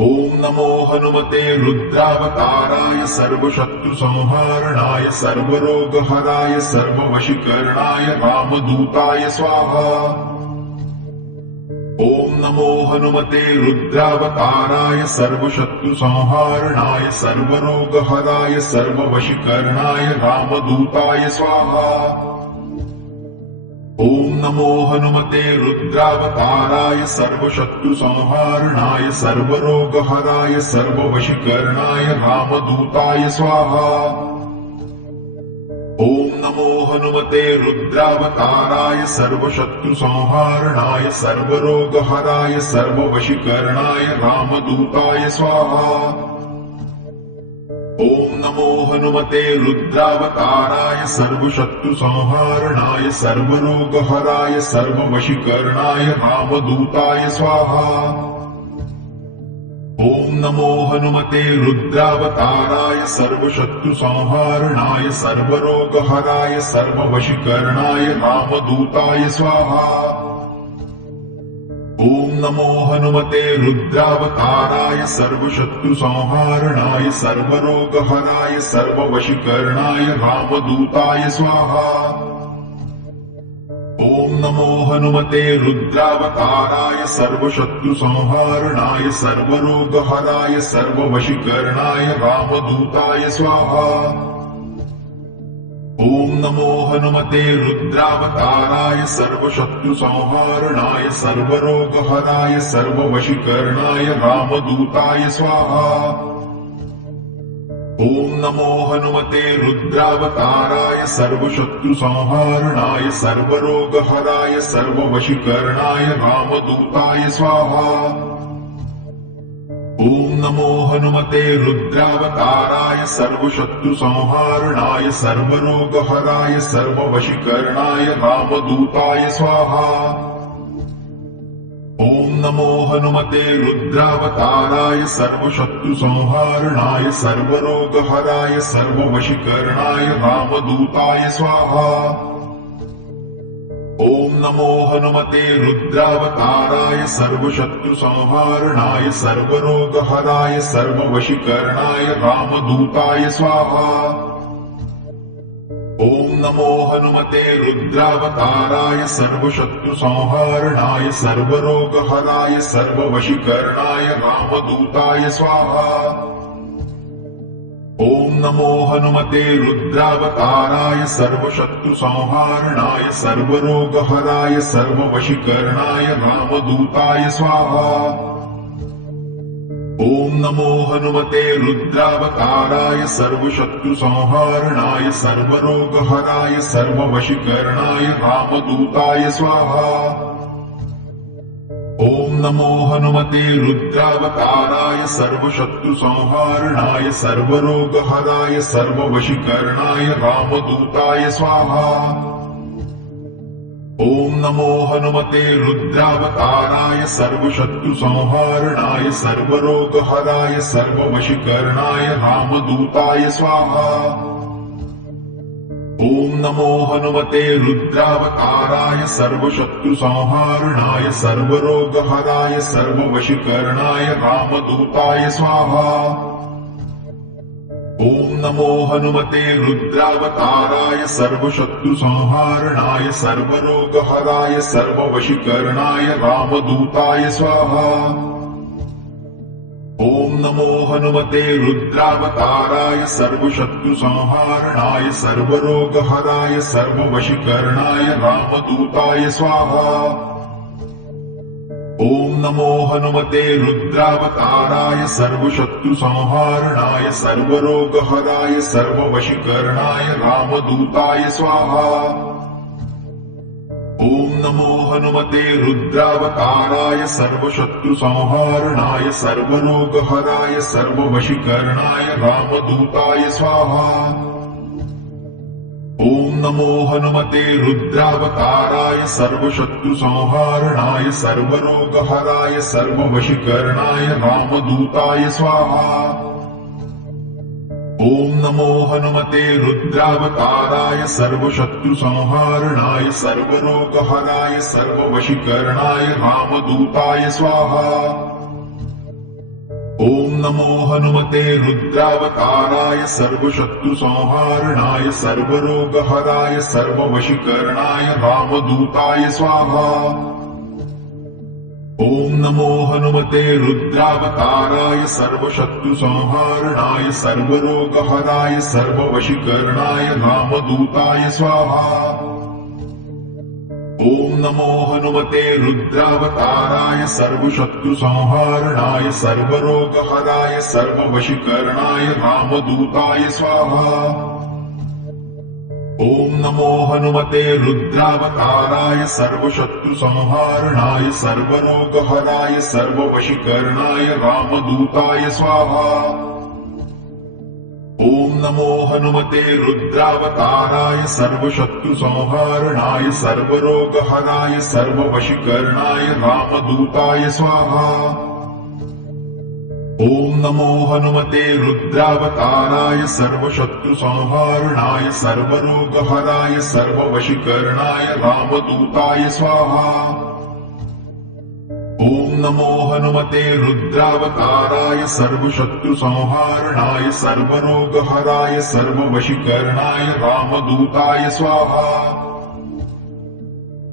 ओम नमो हनुमते रुद्रावताराय सर्वशत्रुसंहारणाय सर्वरोगहराय सर्ववशीकरणाय रामदूताय स्वाहा। ओम नमो हनुमते रुद्रावताराय सर्वशत्रुसंहारणाय सर्वरोगहराय सर्ववशीकरणाय रामदूताय स्वाहा। ओम नमो हनुमते रुद्रावताराय सर्वशत्रुसंहारणाय सर्वरोगहराय सर्ववशीकरणाय रामदूताय स्वाहा। ओम नमो हनुमते रुद्रावताराय सर्वशत्रुसंहारणाय सर्वरोगहराय सर्ववशीकरणाय रामदूताय स्वाहा। ओम नमो हनुमते रुद्रावताराय सर्वशत्रुसंहारणाय सर्वरोगहराय सर्ववशीकरणाय रामदूताय स्वाहा। ओम नमो हनुमते रुद्रावताराय सर्वशत्रुसंहारणाय सर्वरोगहराय सर्ववशीकरणाय रामदूताय स्वाहा। ओम नमो हनुमते रुद्रावताराय सर्वशत्रुसंहारणाय सर्वरोगहराय सर्ववशीकरणाय रामदूताय स्वाहा। ओम नमो हनुमते रुद्रावताराय सर्वशत्रुसंहारणाय सर्वरोगहराय सर्ववशीकरणाय रामदूताय स्वाहा। ओम नमो हनुमते रुद्रावताराय सर्वशत्रुसंहारणाय सर्वरोगहराय सर्ववशीकरणाय रामदूताय स्वाहा। ओम नमो हनुमते रुद्रावताराय सर्वशत्रुसंहारणाय सर्वरोगहराय सर्ववशीकरणाय रामदूताय स्वाहा। ओम नमो हनुमते रुद्रावताराय सर्वशत्रुसंहारणाय सर्वरोगहराय सर्ववशीकरणाय रामदूताय स्वाहा। ओम नमो हनुमते रुद्रावताराय सर्वशत्रुसंहारणाय सर्वरोगहराय सर्ववशीकरणाय रामदूताय स्वाहा। ओम नमो हनुमते रुद्रावताराय सर्वशत्रुसंहारणाय सर्वरोगहराय सर्ववशीकरणाय रामदूताय स्वाहा। ओम नमो हनुमते रुद्रावताराय सर्वशत्रुसंहारणाय सर्वरोगहराय सर्ववशीकरणाय रामदूताय स्वाहा। ओम नमो हनुमते रुद्रावताराय सर्वशत्रुसंहारणाय सर्वरोगहराय सर्ववशीकरणाय रामदूताय स्वाहा। ओम नमो हनुमते रुद्रावताराय सर्वशत्रुसंहारणाय सर्वरोगहराय सर्ववशीकरणाय रामदूताय स्वाहा। ओम नमो हनुमते रुद्रावताराय सर्वशत्रुसंहारणाय सर्वरोगहराय सर्ववशीकरणाय रामदूताय स्वाहा। ओम नमो हनुमते रुद्रावताराय सर्वशत्रुसंहारणाय सर्वरोगहराय सर्ववशीकरणाय रामदूताय स्वाहा। ओम नमो हनुमते रुद्रावताराय सर्वशत्रुसंहारणाय सर्वरोगहराय सर्ववशीकरणाय रामदूताय स्वाहा। ओम नमो हनुमते रुद्रावताराय सर्वशत्रुसंहारणाय सर्वरोगहराय सर्ववशीकरणाय रामदूताय स्वाहा। ओम नमो हनुमते रुद्रावताराय सर्वशत्रुसंहारणाय सर्वरोगहराय सर्ववशीकरणाय रामदूताय स्वाहा। ओम नमो हनुमते रुद्रावताराय सर्वशत्रुसंहारणाय सर्वरोगहराय सर्ववशीकरणाय रामदूताय स्वाहा। ओम नमो हनुमते रुद्रावताराय सर्वशत्रुसंहारणाय सर्वरोगहराय सर्ववशीकरणाय रामदूताय स्वाहा। ओम नमो हनुमते रुद्रावताराय सर्वशत्रुसंहारणाय सर्वरोगहराय सर्ववशीकरणाय रामदूताय स्वाहा। ओम नमो हनुमते रुद्रावताराय सर्वशत्रुसंहारणाय सर्वरोगहराय सर्ववशीकरणाय रामदूताय स्वाहा। ॐ नमो हनुमते रुद्रावताराय सर्वशत्रुसंहारणाय सर्वरोगहराय सर्ववशीकरणाय रामदूताय स्वाहा। ॐ नमो हनुमते रुद्रावताराय सर्वशत्रुसंहारणाय सर्वरोगहराय सर्ववशीकरणाय रामदूताय स्वाहा। ॐ नमो हनुमते रुद्रावताराय सर्वशत्रुसंहारणाय सर्वरोगहराय सर्ववशीकरणाय रामदूताय स्वाहा। ॐ नमो हनुमते रुद्रावताराय सर्वशत्रुसंहारणाय सर्वरोगहराय सर्ववशीकरणाय रामदूताय स्वाहा। ॐ नमो हनुमते रुद्रावताराय सर्वशत्रुसंहारणाय सर्वरोगहराय सर्ववशीकरणाय रामदूताय स्वाहा। ॐ नमो हनुमते रुद्रावताराय सर्वशत्रुसंहारणाय सर्वरोगहराय सर्ववशीकरणाय रामदूताय स्वाहा। ॐ नमो हनुमते रुद्रावताराय सर्वशत्रुसंहारणाय सर्वरोगहराय सर्ववशीकरणाय रामदूताय स्वाहा।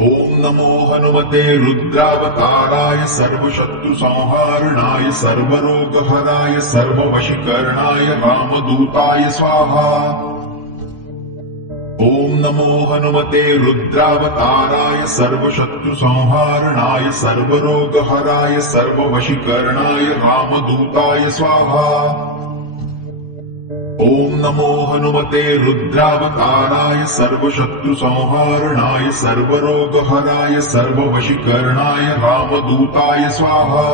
ॐ नमो हनुमते रुद्रावताराय सर्वशत्रुसंहारणाय सर्वरोगहराय सर्ववशीकरणाय रामदूताय स्वाहा। ॐ नमो हनुमते रुद्रावताराय सर्वशत्रुसंहारणाय सर्वरोगहराय सर्ववशीकरणाय रामदूताय स्वाहा। ॐ नमो हनुमते रुद्रावताराय सर्वशत्रुसंहारणाय सर्वरोगहराय सर्ववशीकरणाय रामदूताय स्वाहा।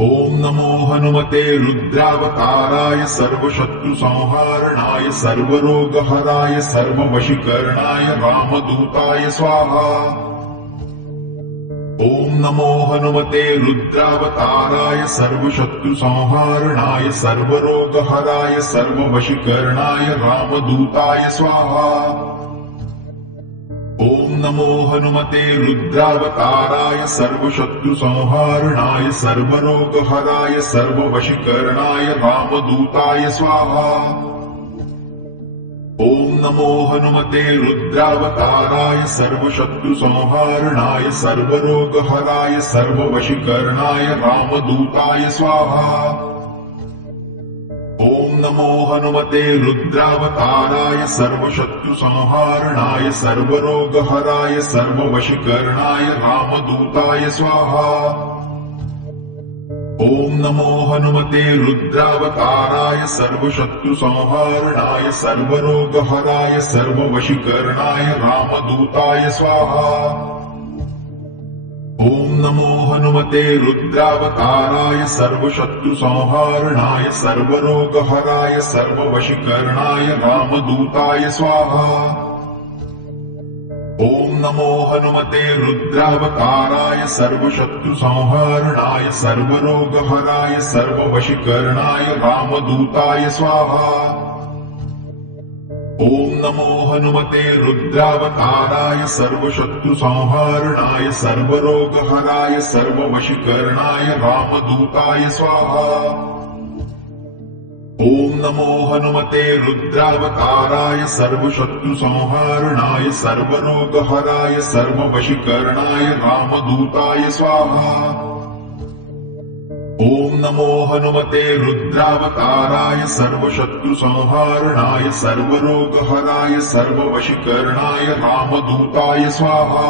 ॐ नमो हनुमते रुद्रावताराय सर्वशत्रुसंहारणाय सर्वरोगहराय सर्ववशीकरणाय रामदूताय स्वाहा। ॐ नमो हनुमते रुद्रावताराय सर्वशत्रुसंहारणाय सर्वरोगहराय सर्ववशीकरणाय रामदूताय स्वाहा। ॐ नमो हनुमते रुद्रावताराय सर्वशत्रुसंहारणाय सर्वरोगहराय सर्ववशीकरणाय रामदूताय स्वाहा। ॐ नमो हनुमते रुद्रावताराय सर्वशत्रुसंहारणाय सर्वरोगहराय सर्ववशीकरणाय रामदूताय स्वाहा। ॐ नमो हनुमते रुद्रावताराय सर्वशत्रुसंहारणाय सर्वरोगहराय सर्ववशीकरणाय रामदूताय स्वाहा। ॐ नमो हनुमते रुद्रावताराय सर्वशत्रुसंहारणाय सर्वरोगहराय सर्ववशीकरणाय रामदूताय स्वाहा। ॐ नमो हनुमते रुद्रावताराय सर्वशत्रुसंहारणाय सर्वरोगहराय सर्ववशीकरणाय रामदूताय स्वाहा। ॐ नमो हनुमते रुद्रावताराय सर्वशत्रुसंहारणाय सर्वरोगहराय सर्ववशीकरणाय रामदूताय स्वाहा। ॐ नमो हनुमते रुद्रावताराय सर्वशत्रुसंहारणाय सर्वरोगहराय सर्ववशीकरणाय रामदूताय स्वाहा। ॐ नमो हनुमते रुद्रावताराय सर्वशत्रुसंहारणाय सर्वरोगहराय सर्ववशीकरणाय रामदूताय स्वाहा। ॐ नमो हनुमते रुद्रावताराय सर्वशत्रुसंहारणाय सर्वरोगहराय सर्ववशीकरणाय रामदूताय स्वाहा।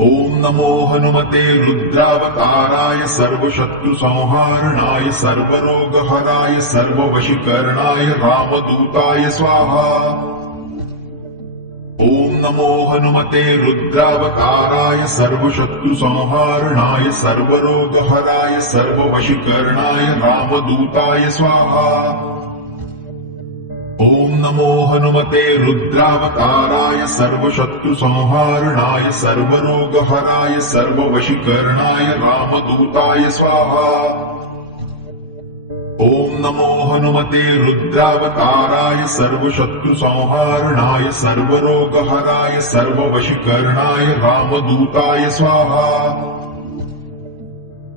ॐ नमो हनुमते रुद्रावताराय सर्वशत्रुसंहारणाय सर्वरोगहराय सर्ववशीकरणाय रामदूताय स्वाहा। ॐ नमो हनुमते रुद्रावताराय सर्वशत्रुसंहारणाय सर्वरोगहराय सर्ववशीकरणाय रामदूताय स्वाहा। ॐ नमो हनुमते रुद्रावताराय सर्वशत्रुसंहारणाय सर्वरोगहराय सर्ववशीकरणाय रामदूताय स्वाहा। ॐ नमो हनुमते रुद्रावताराय सर्वशत्रुसंहारणाय सर्वरोगहराय सर्ववशीकरणाय रामदूताय स्वाहा।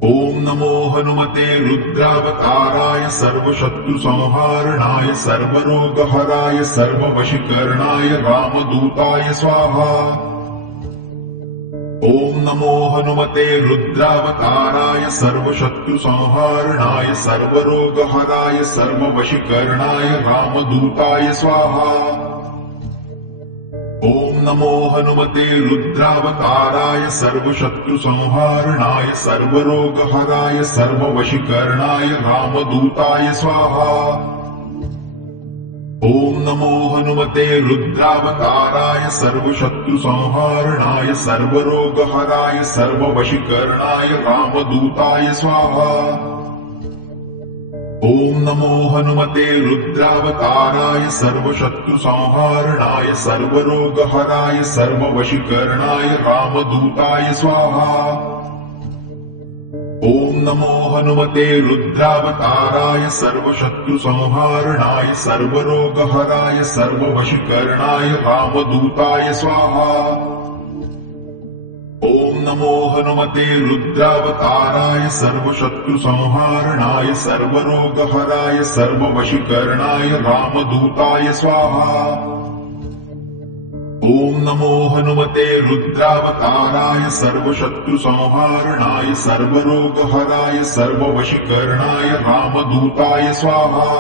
ॐ नमो हनुमते रुद्रावताराय सर्वशत्रुसंहारणाय सर्वरोगहराय सर्ववशीकरणाय रामदूताय स्वाहा। ॐ नमो हनुमते रुद्रावताराय सर्वशत्रुसंहारणाय सर्वरोगहराय सर्ववशीकरणाय रामदूताय स्वाहा। ॐ नमो हनुमते रुद्रावताराय सर्वशत्रुसंहारणाय सर्वरोगहराय सर्ववशीकरणाय रामदूताय स्वाहा। ॐ नमो हनुमते रुद्रावताराय सर्वशत्रुसंहारणाय सर्वरोगहराय सर्ववशीकरणाय रामदूताय स्वाहा। ॐ नमो हनुमते रुद्रावताराय सर्वशत्रुसंहारणाय सर्वरोगहराय सर्ववशीकरणाय रामदूताय स्वाहा। ॐ नमो हनुमते रुद्रावताराय सर्वशत्रुसंहारणाय सर्वरोगहराय सर्ववशीकरणाय रामदूताय स्वाहा। ॐ नमो हनुमते रुद्रावताराय सर्वशत्रुसंहारणाय सर्वरोगहराय सर्ववशीकरणाय रामदूताय स्वाहा। ॐ नमो हनुमते रुद्रावताराय सर्वशत्रुसंहारणाय सर्वरोगहराय सर्ववशीकरणाय रामदूताय स्वाहा।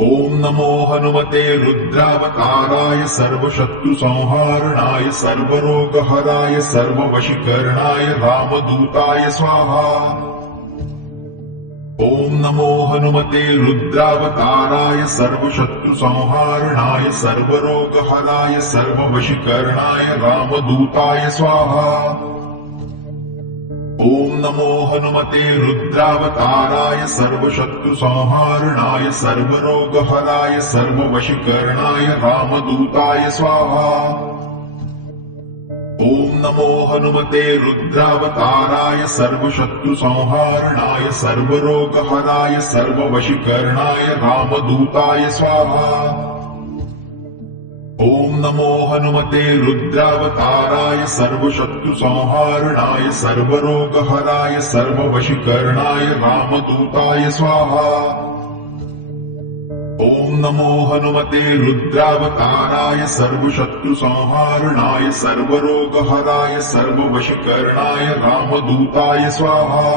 ॐ नमो हनुमते रुद्रावताराय सर्वशत्रुसंहारणाय सर्वरोगहराय सर्ववशीकरणाय रामदूताय स्वाहा। ॐ नमो हनुमते रुद्रावताराय सर्वशत्रुसंहारणाय सर्वरोगहराय सर्ववशीकरणाय रामदूताय स्वाहा। ॐ नमो हनुमते रुद्रावताराय सर्वशत्रुसंहारणाय सर्वरोगहराय सर्ववशीकरणाय रामदूताय स्वाहा। ॐ नमो हनुमते रुद्रावताराय सर्वशत्रुसंहारणाय सर्वरोगहराय सर्ववशीकरणाय रामदूताय स्वाहा। ॐ नमो हनुमते रुद्रावताराय सर्वशत्रुसंहारणाय सर्वरोगहराय सर्ववशीकरणाय रामदूताय स्वाहा। ॐ नमो हनुमते रुद्रावताराय सर्वशत्रुसंहारणाय सर्वरोगहराय सर्ववशीकरणाय रामदूताय स्वाहा।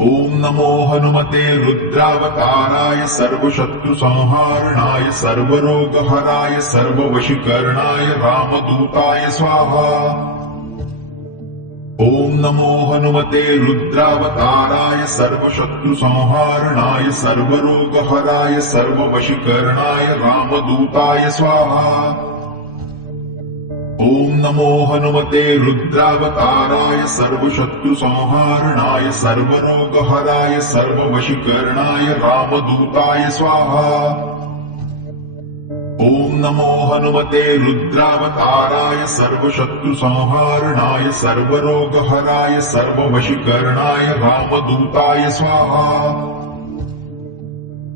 ॐ नमो हनुमते रुद्रावताराय सर्वशत्रुसंहारणाय सर्वरोगहराय सर्ववशीकरणाय रामदूताय स्वाहा। ॐ नमो हनुमते रुद्रावताराय सर्वशत्रुसंहारणाय सर्वरोगहराय सर्ववशीकरणाय रामदूताय स्वाहा। ॐ नमो हनुमते रुद्रावताराय सर्वशत्रुसंहारणाय सर्वरोगहराय सर्ववशीकरणाय रामदूताय स्वाहा। ॐ नमो हनुमते रुद्रावताराय सर्वशत्रुसंहारणाय सर्वरोगहराय सर्ववशीकरणाय रामदूताय स्वाहा।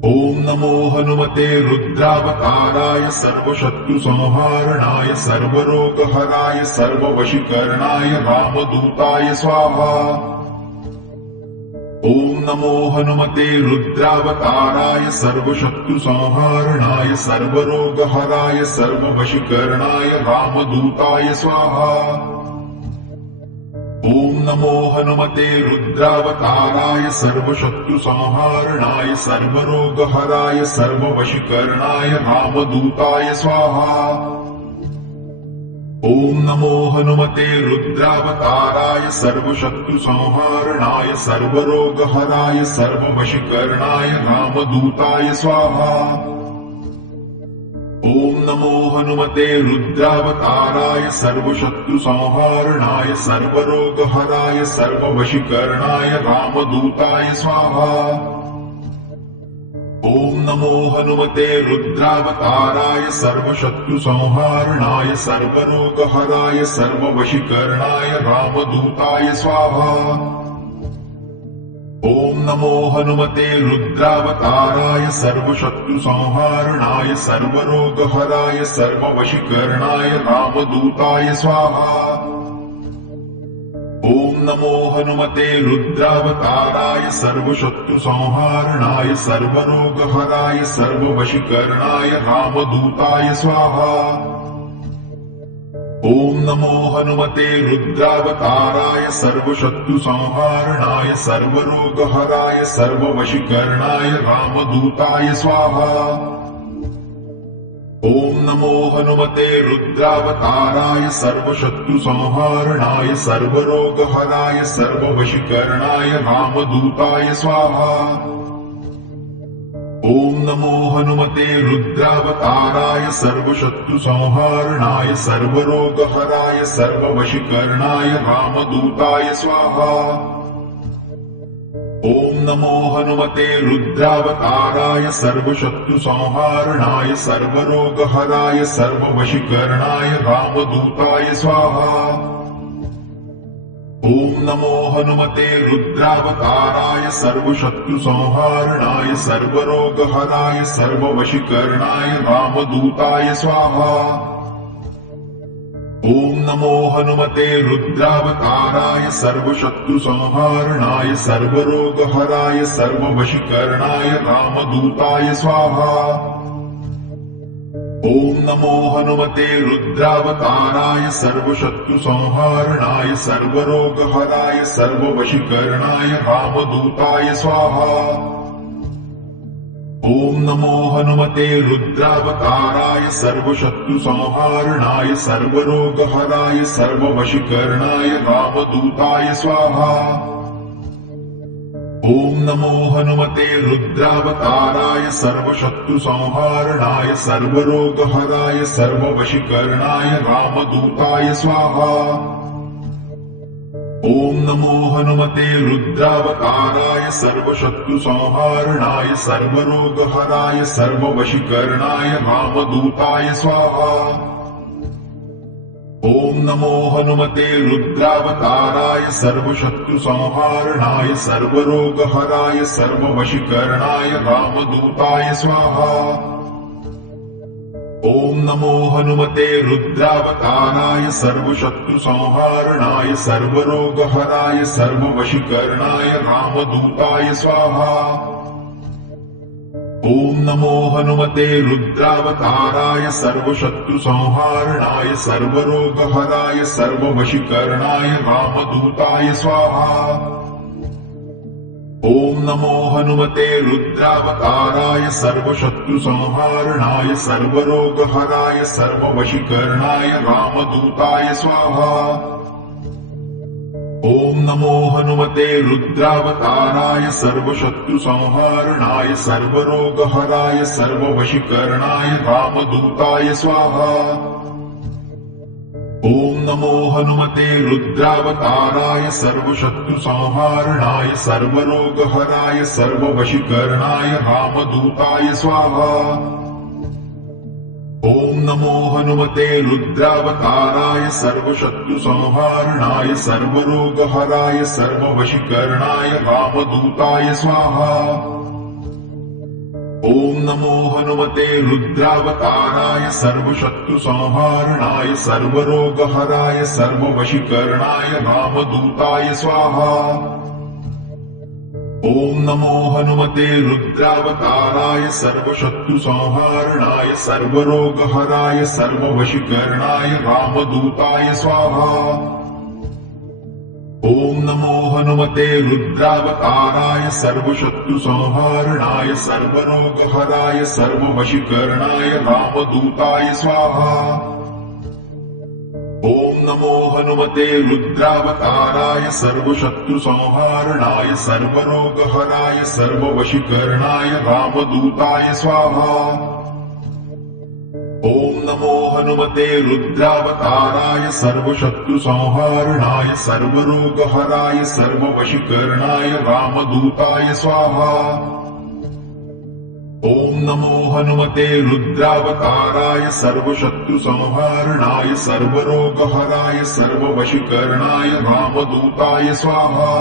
ॐ नमो हनुमते रुद्रावताराय सर्वशत्रुसंहारणाय सर्वरोगहराय सर्ववशीकरणाय रामदूताय स्वाहा। ॐ नमो हनुमते रुद्रावताराय सर्वशत्रुसंहारणाय सर्वरोगहराय सर्ववशीकरणाय रामदूताय स्वाहा। ॐ नमो हनुमते रुद्रावताराय सर्वशत्रुसंहारणाय सर्वरोगहराय सर्ववशीकरणाय रामदूताय स्वाहा। ॐ नमो हनुमते रुद्रावताराय सर्वशत्रुसंहारणाय सर्वरोगहराय सर्ववशीकरणाय रामदूताय स्वाहा। ॐ नमो हनुमते रुद्रावताराय सर्वशत्रुसंहारणाय सर्वरोगहराय सर्ववशीकरणाय रामदूताय स्वाहा। ॐ नमो हनुमते रुद्रावताराय सर्वशत्रुसंहारणाय सर्वरोगहराय सर्ववशीकरणाय रामदूताय स्वाहा। ॐ नमो हनुमते रुद्रावताराय सर्वशत्रुसंहारणाय सर्वरोगहराय सर्ववशीकरणाय रामदूताय स्वाहा। ॐ नमो हनुमते रुद्रावताराय सर्वशत्रुसंहारणाय सर्वरोगहराय सर्ववशीकरणाय रामदूताय स्वाहा। ॐ नमो हनुमते रुद्रावताराय सर्वशत्रुसंहारणाय सर्वरोगहराय सर्ववशीकरणाय रामदूताय स्वाहा। ॐ नमो हनुमते रुद्रावताराय सर्वशत्रुसंहारणाय सर्वरोगहराय सर्ववशीकरणाय रामदूताय स्वाहा। ॐ नमो हनुमते रुद्रावताराय सर्वशत्रुसंहारणाय सर्वरोगहराय सर्ववशीकरणाय रामदूताय स्वाहा। ॐ नमो हनुमते रुद्रावताराय सर्वशत्रुसंहारणाय सर्वरोगहराय सर्ववशीकरणाय रामदूताय स्वाहा। ॐ नमो हनुमते रुद्रावताराय सर्वशत्रुसंहारणाय सर्वरोगहराय सर्ववशीकरणाय रामदूताय स्वाहा। ॐ नमो हनुमते रुद्रावताराय सर्वशत्रुसंहारणाय सर्वरोगहराय सर्ववशीकरणाय रामदूताय स्वाहा। ॐ नमो हनुमते रुद्रावताराय सर्वशत्रुसंहारणाय सर्वरोगहराय सर्ववशीकरणाय रामदूताय स्वाहा। ॐ नमो हनुमते रुद्रावताराय सर्वशत्रुसंहारणाय सर्वरोगहराय सर्ववशीकरणाय रामदूताय स्वाहा। ॐ नमो हनुमते रुद्रावताराय सर्वशत्रुसंहारणाय सर्वरोगहराय सर्ववशीकरणाय रामदूताय स्वाहा। ॐ नमो हनुमते रुद्रावताराय सर्वशत्रुसंहारणाय सर्वरोगहराय सर्ववशीकरणाय रामदूताय स्वाहा। ॐ नमो हनुमते रुद्रावताराय सर्वशत्रुसंहारणाय सर्वरोगहराय सर्ववशीकरणाय रामदूताय स्वाहा। ॐ नमो हनुमते रुद्रावताराय सर्वशत्रुसंहारणाय सर्वरोगहराय सर्ववशीकरणाय रामदूताय स्वाहा। ॐ नमो हनुमते रुद्रावताराय सर्वशत्रुसंहारणाय सर्वरोगहराय सर्ववशीकरणाय रामदूताय स्वाहा। ॐ नमो हनुमते रुद्रावताराय सर्वशत्रुसंहारणाय सर्वरोगहराय सर्ववशीकरणाय रामदूताय स्वाहा। ॐ नमो हनुमते रुद्रावताराय सर्वशत्रुसंहारणाय सर्वरोगहराय सर्ववशीकरणाय रामदूताय स्वाहा। ॐ नमो हनुमते रुद्रावताराय सर्वशत्रुसंहारणाय सर्वरोगहराय सर्ववशीकरणाय रामदूताय स्वाहा। ॐ नमो हनुमते रुद्रावताराय सर्वशत्रुसंहारणाय सर्वरोगहराय सर्ववशीकरणाय रामदूताय स्वाहा। ॐ नमो हनुमते रुद्रावताराय सर्वशत्रुसंहारणाय सर्वरोगहराय सर्ववशीकरणाय रामदूताय स्वाहा। ॐ नमो हनुमते रुद्रावताराय सर्वशत्रुसंहारणाय सर्वरोगहराय सर्ववशीकरणाय रामदूताय स्वाहा। ॐ नमो हनुमते रुद्रावताराय सर्वशत्रुसंहारणाय सर्वरोगहराय सर्ववशीकरणाय रामदूताय स्वाहा। ॐ नमो हनुमते रुद्रावताराय सर्वशत्रुसंहारणाय सर्वरोगहराय सर्ववशीकरणाय रामदूताय स्वाहा। ॐ नमो हनुमते रुद्रावताराय सर्वशत्रुसंहारणाय सर्वरोगहराय सर्ववशीकरणाय रामदूताय स्वाहा। ॐ नमो हनुमते रुद्रावताराय सर्वशत्रुसंहारणाय सर्वरोगहराय सर्ववशीकरणाय रामदूताय स्वाहा।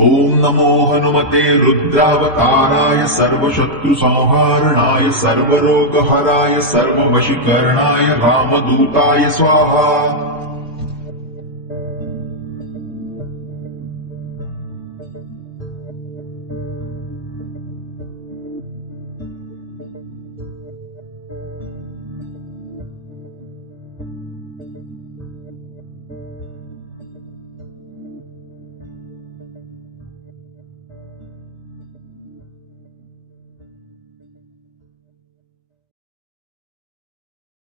ॐ नमो हनुमते रुद्रावताराय सर्वशत्रुसंहारणाय सर्वरोगहराय सर्ववशीकरणाय रामदूताय स्वाहा।